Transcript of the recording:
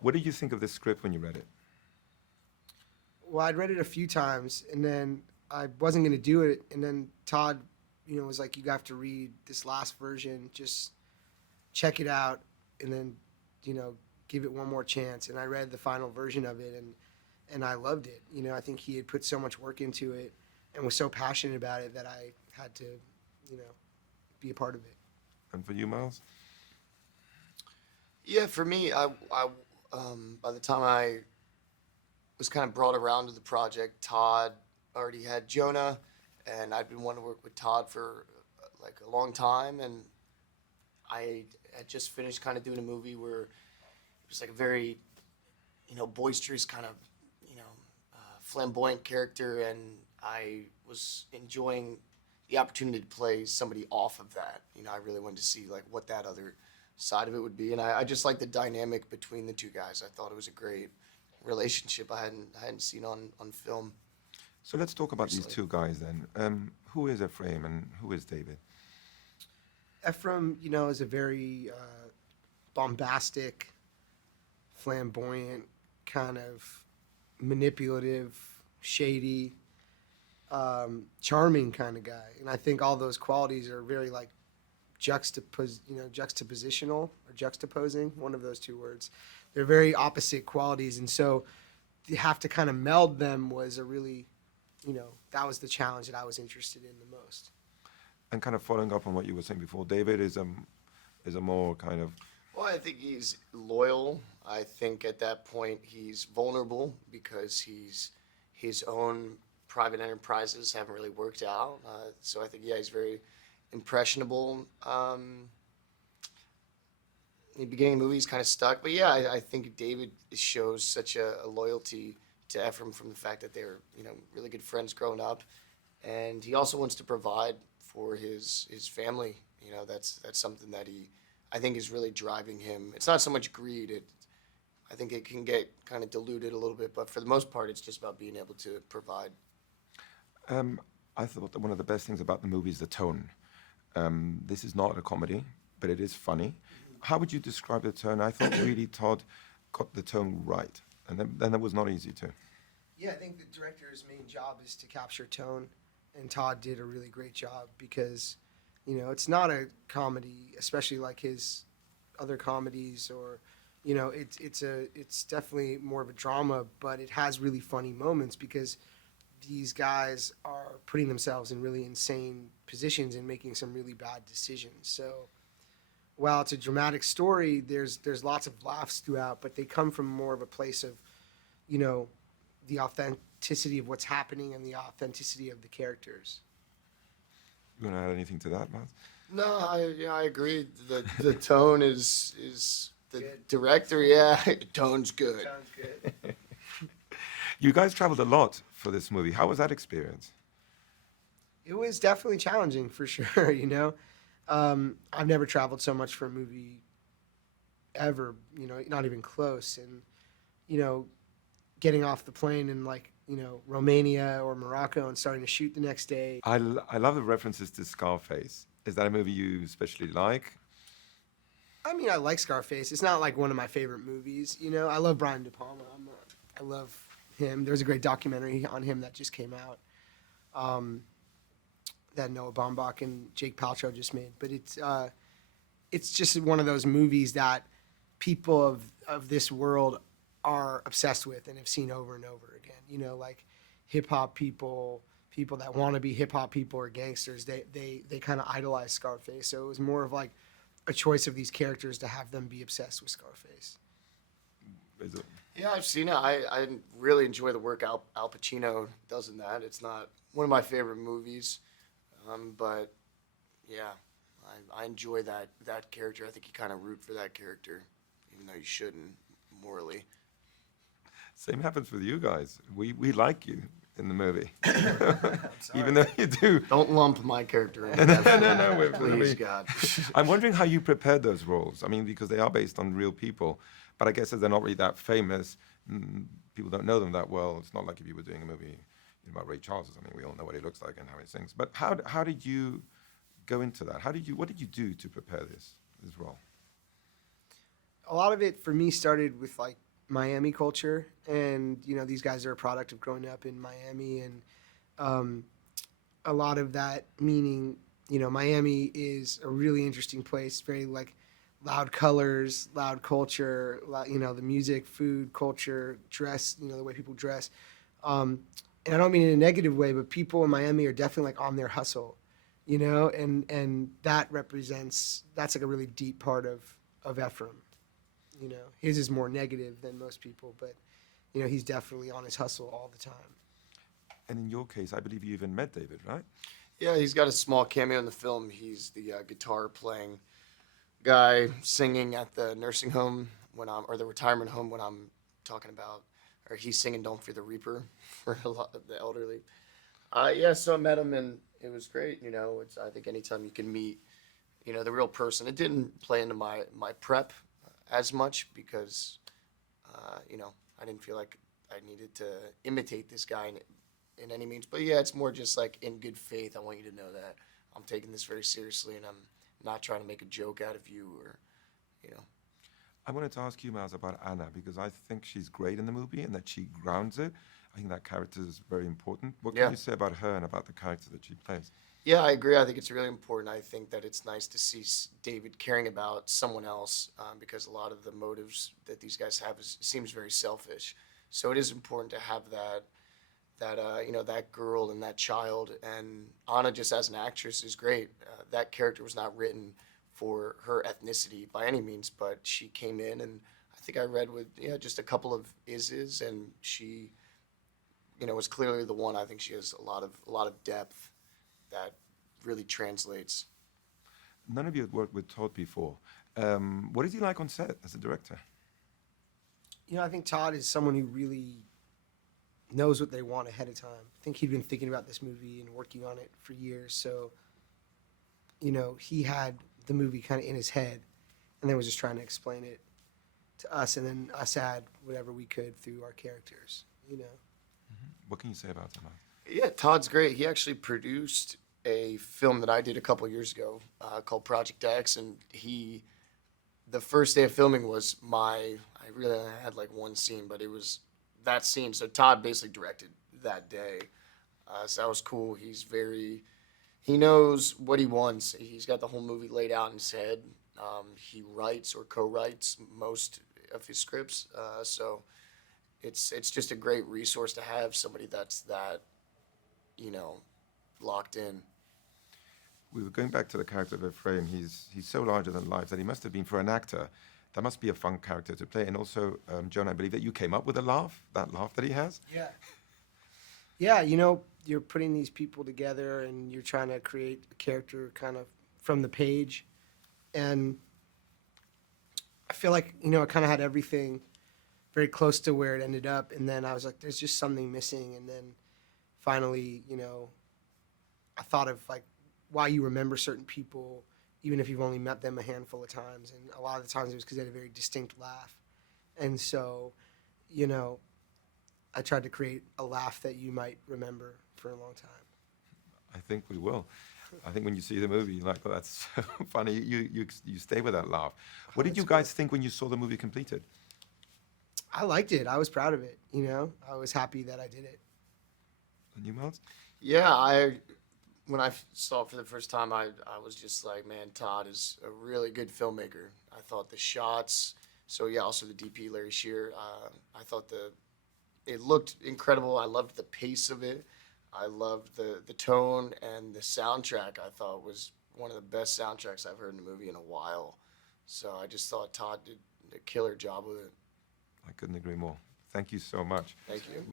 What did you think of this script when you read it? Well, I'd read it a few times, and then I wasn't going to do it. And then Todd, was like, you have to read this last version. Just check it out, and then, give it one more chance. And I read the final version of it, and I loved it. I think he had put so much work into it and was so passionate about it that I had to, be a part of it. And for you, Miles? Yeah, for me, I by the time I was kind of brought around to the project, Todd already had Jonah, and I'd been wanting to work with Todd for like a long time, and I had just finished kind of doing a movie where it was like a very, boisterous kind of, flamboyant character, and I was enjoying the opportunity to play somebody off of that. I really wanted to see like what that other side of it would be, and I just like the dynamic between the two guys. I thought it was a great relationship I hadn't seen on film. So let's talk about these two guys then. Who is Ephraim and who is David? Ephram, is a very bombastic, flamboyant, kind of manipulative, shady, charming kind of guy. And I think all those qualities are very like juxtapositional or juxtaposing, one of those two words. They're very opposite qualities, and so you have to kind of meld them was a really, that was the challenge that I was interested in the most. And kind of following up on what you were saying before, David is a more kind of... Well, I think he's loyal. I think at that point he's vulnerable because his own private enterprises haven't really worked out. So I think, yeah, he's very impressionable. In the beginning of the movie, he's kind of stuck. But yeah, I think David shows such a loyalty to Ephraim from the fact that they're, really good friends growing up. And he also wants to provide for his family. That's something that I think is really driving him. It's not so much greed. I think it can get kind of diluted a little bit, but for the most part, it's just about being able to provide. I thought that one of the best things about the movie is the tone. This is not a comedy, but it is funny. How would you describe the tone? I thought really Todd got the tone right, and then that was not easy too. Yeah, I think the director's main job is to capture tone, and Todd did a really great job because, it's not a comedy, especially like his other comedies, or, it's definitely more of a drama, but it has really funny moments because these guys are putting themselves in really insane positions and making some really bad decisions. So while it's a dramatic story, there's lots of laughs throughout, but they come from more of a place of, the authenticity of what's happening and the authenticity of the characters. You want to add anything to that, Matt? No, I agree. The tone is the Good. director. Yeah, the tone's good. Sounds good. You guys traveled a lot for this movie. How was that experience? It was definitely challenging for sure, I've never traveled so much for a movie ever, not even close. And, getting off the plane in Romania or Morocco and starting to shoot the next day. I love the references to Scarface. Is that a movie you especially like? I mean, I like Scarface. It's not like one of my favorite movies, I love Brian De Palma. I love him. There's a great documentary on him that just came out. That Noah Baumbach and Jake Paltrow just made. But it's just one of those movies that people of this world are obsessed with and have seen over and over again. Like hip-hop people that want to be hip-hop people or gangsters, they kind of idolize Scarface. So it was more of like a choice of these characters to have them be obsessed with Scarface. Is it? Yeah, I've seen it. I really enjoy the work Al Pacino does in that. It's not one of my favorite movies, but yeah, I enjoy that character. I think you kind of root for that character, even though you shouldn't morally. Same happens with you guys. We like you in the movie, even though you do. Don't lump my character in. No, Please, God. I'm wondering how you prepared those roles. I mean, because they are based on real people, but I guess as they're not really that famous, people don't know them that well. It's not like if you were doing a movie about Ray Charles or something. We all know what he looks like and how he sings. But how did you go into that? What did you do to prepare this role? A lot of it for me started with like Miami culture, and these guys are a product of growing up in Miami, and a lot of that meaning, Miami is a really interesting place, very like loud colors, loud culture, the music, food, culture, dress, the way people dress. And I don't mean in a negative way, but people in Miami are definitely like on their hustle, and that's like a really deep part of Ephram. His is more negative than most people, but he's definitely on his hustle all the time. And in your case, I believe you even met David, right? Yeah, he's got a small cameo in the film. He's the guitar playing guy singing at the nursing home or the retirement home when I'm talking about, or he's singing "Don't Fear the Reaper" for a lot of the elderly. Yeah, so I met him and it was great. I think anytime you can meet, the real person. It didn't play into my prep as much because, I didn't feel like I needed to imitate this guy in any means. But yeah, it's more just like in good faith. I want you to know that I'm taking this very seriously and I'm not trying to make a joke out of you or. I wanted to ask you, Miles, about Anna, because I think she's great in the movie and that she grounds it. I think that character is very important. What can you say about her and about the character that she plays? Yeah, I agree. I think it's really important. I think that it's nice to see David caring about someone else because a lot of the motives that these guys have seems very selfish. So it is important to have that girl and that child. And Anna, just as an actress, is great. That character was not written for her ethnicity by any means, but she came in, and I think I read with just a couple of ises, and she, was clearly the one. I think she has a lot of depth that really translates. None of you had worked with Todd before. What is he like on set as a director? I think Todd is someone who really knows what they want ahead of time. I think he'd been thinking about this movie and working on it for years, so he had the movie kind of in his head, and then was just trying to explain it to us, and then us add whatever we could through our characters. What can you say about him? Yeah, Todd's great. He actually produced a film that I did a couple years ago called Project X, and the first day of filming was I really had like one scene, but it was that scene. So Todd basically directed that day. So that was cool. He knows what he wants. He's got the whole movie laid out in his head. He writes or co-writes most of his scripts. So it's just a great resource to have somebody that's that, locked in. We were going back to the character of Ephraim. He's so larger than life that he must have been, for an actor, that must be a fun character to play. And also, Jonah, I believe that you came up with that laugh that he has. Yeah. Yeah, you're putting these people together and you're trying to create a character kind of from the page. And I feel like, I kind of had everything very close to where it ended up. And then I was like, there's just something missing. And then finally, I thought of like why you remember certain people, even if you've only met them a handful of times. And a lot of the times it was because they had a very distinct laugh. And so, I tried to create a laugh that you might remember for a long time. I think we will. I think when you see the movie, you're like, oh, that's so funny. You stay with that laugh. What did you guys think when you saw the movie completed? I liked it. I was proud of it. I was happy that I did it. And you, Miles? Yeah, when I saw it for the first time, I was just like, man, Todd is a really good filmmaker. I thought the shots, so yeah, also the DP, Larry Shear, I thought it looked incredible. I loved the pace of it. I loved the tone, and the soundtrack I thought was one of the best soundtracks I've heard in a movie in a while. So I just thought Todd did a killer job with it. I couldn't agree more. Thank you so much. Thank you.